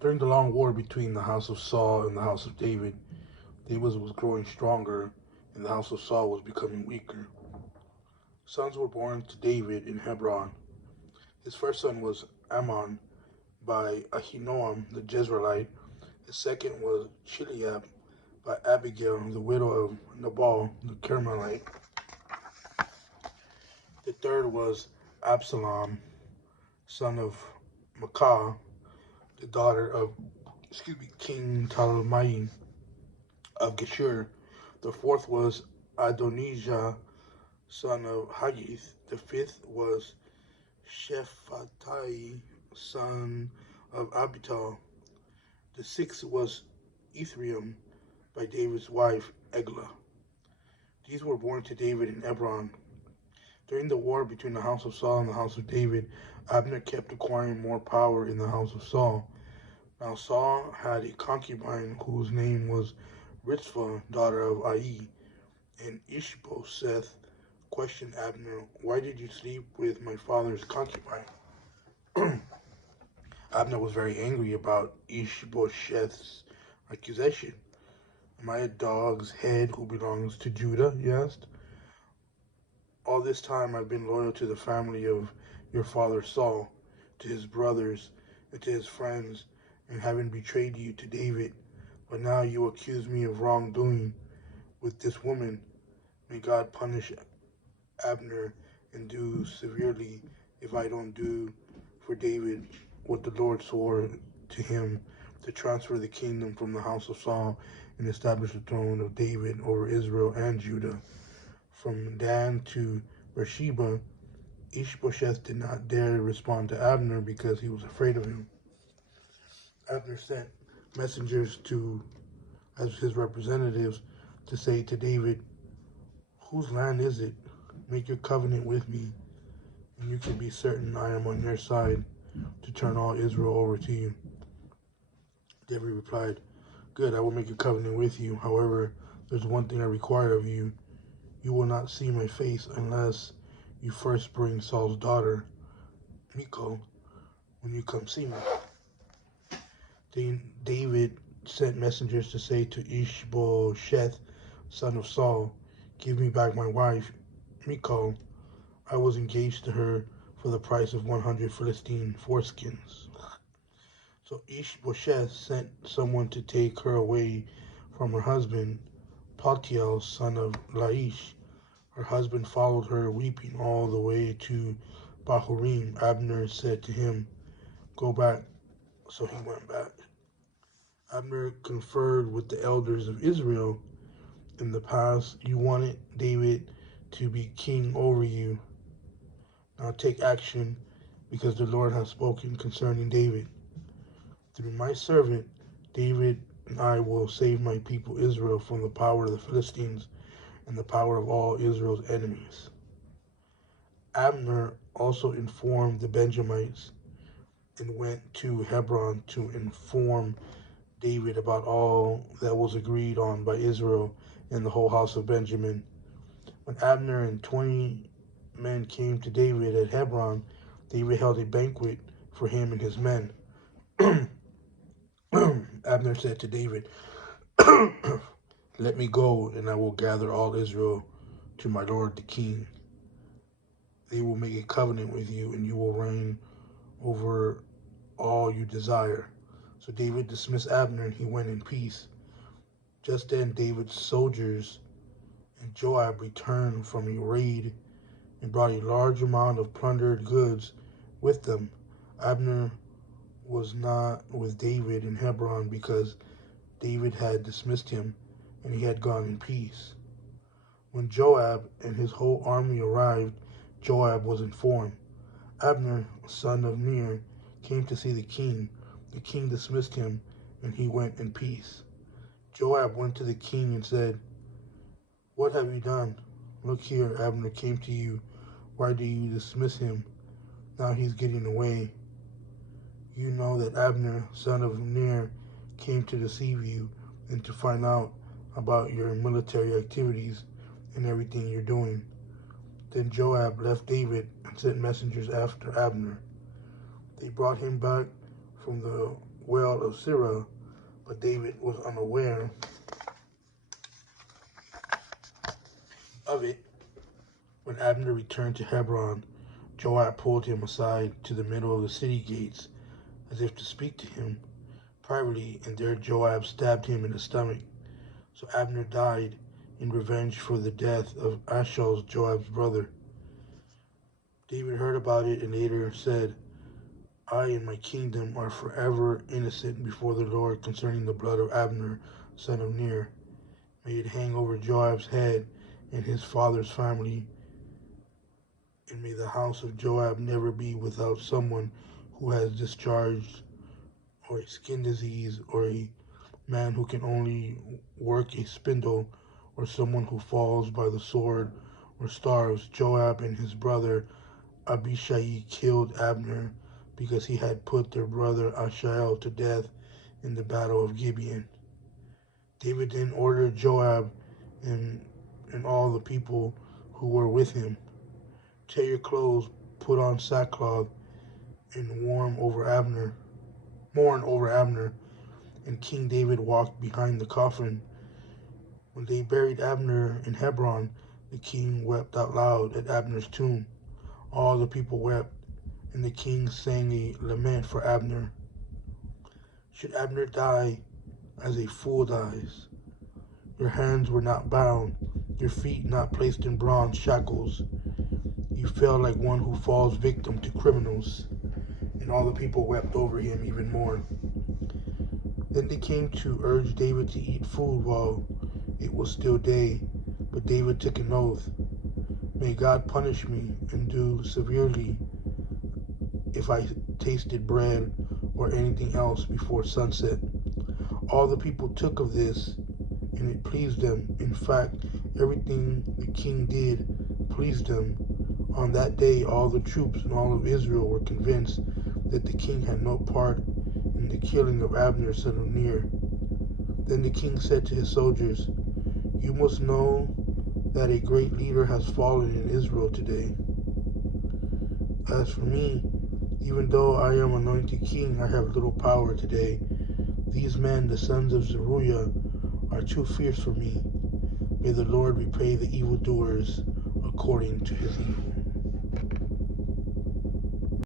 During the long war between the house of Saul and the house of David, David was growing stronger and the house of Saul was becoming weaker. Sons were born to David in Hebron. His first son was Ammon by Ahinoam the Jezreelite. His second was Chileab by Abigail, the widow of Nabal the Carmelite. The third was Absalom, son of Maacah, the daughter of King Ptolemy of Geshur. The fourth was Adonijah, son of Haggith. The fifth was Shephatiah, son of Abital. The sixth was Ephraim by David's wife Eglah. These were born to David in Hebron. During the war between the house of Saul and the house of David, Abner kept acquiring more power in the house of Saul. Now Saul had a concubine whose name was Rizpah, daughter of Ai, and Ishbosheth questioned Abner, "Why did you sleep with my father's concubine?" Abner was very angry about Ishbosheth's accusation. "Am I a dog's head who belongs to Judah?" he asked. "All this time I've been loyal to the family of your father Saul, to his brothers, and to his friends, and haven't betrayed you to David. But now you accuse me of wrongdoing with this woman. May God punish Abner and do severely if I don't do for David what the Lord swore to him, to transfer the kingdom from the house of Saul and establish the throne of David over Israel and Judah." From Dan to Beersheba, Ishbosheth did not dare respond to Abner because he was afraid of him. Abner sent messengers to as his representatives to say to David, "Whose land is it? Make your covenant with me, and you can be certain I am on your side to turn all Israel over to you." David replied, "Good, I will make a covenant with you. However, there's one thing I require of you. You will not see my face unless you first bring Saul's daughter, Michal, when you come see me." Then David sent messengers to say to Ishbosheth, son of Saul, "Give me back my wife, Michal. I was engaged to her for the price of 100 Philistine foreskins." So Ishbosheth sent someone to take her away from her husband, Paltiel, son of Laish. Her husband followed her, weeping, all the way to Bahurim. Abner said to him, "Go back." So he went back. Abner conferred with the elders of Israel. "In the past, you wanted David to be king over you. Now take action, because the Lord has spoken concerning David. Through my servant David, and I will save my people Israel from the power of the Philistines and the power of all Israel's enemies." Abner also informed the Benjamites and went to Hebron to inform David about all that was agreed on by Israel and the whole house of Benjamin. When Abner and 20 men came to David at Hebron, David held a banquet for him and his men. Abner said to David, "Let me go, and I will gather all Israel to my lord the king. They will make a covenant with you, and you will reign over all you desire." So David dismissed Abner, and he went in peace. Just then David's soldiers and Joab returned from a raid and brought a large amount of plundered goods with them. Abner was not with David in Hebron because David had dismissed him, and he had gone in peace. When Joab and his whole army arrived, Joab was informed. Abner, son of Ner, came to see the king. The king dismissed him, and he went in peace. Joab went to the king and said, "What have you done? Look here, Abner came to you. Why do you dismiss him? Now he's getting away. You know that Abner, son of Ner, came to deceive you and to find out about your military activities and everything you're doing." Then Joab left David and sent messengers after Abner. They brought him back from the well of Sirah, but David was unaware of it. When Abner returned to Hebron, Joab pulled him aside to the middle of the city gates, as if to speak to him privately, and there Joab stabbed him in the stomach. So Abner died in revenge for the death of Asahel, Joab's brother. David heard about it and later said, I and my kingdom are forever innocent before the Lord concerning the blood of Abner, son of Ner. May it hang over Joab's head and his father's family, and may the house of Joab never be without someone who has discharged or a skin disease, or a man who can only work a spindle, or someone who falls by the sword or starves. Joab and his brother Abishai killed Abner because he had put their brother Asahel to death in the battle of Gibeon. David then ordered Joab and all the people who were with him, tear your clothes, put on sackcloth, and mourn over Abner. And King David walked behind the coffin. When they buried Abner in Hebron, the king wept out loud at Abner's tomb. All the people wept, and the king sang a lament for Abner. Should Abner die as a fool dies? Your hands were not bound, your feet not placed in bronze shackles. You fell like one who falls victim to criminals. And all the people wept over him even more. Then they came to urge David to eat food while it was still day, but David took an oath. May God punish me and do severely if I tasted bread or anything else before sunset. All the people took of this, and it pleased them. In fact, everything the king did pleased them. On that day, all the troops and all of Israel were convinced that the king had no part in the killing of Abner, son of Ner. Then the king said to his soldiers, You must know that a great leader has fallen in Israel today. As for me, even though I am anointed king, I have little power today. These men, the sons of Zeruiah, are too fierce for me. May the Lord repay the evildoers according to his evil.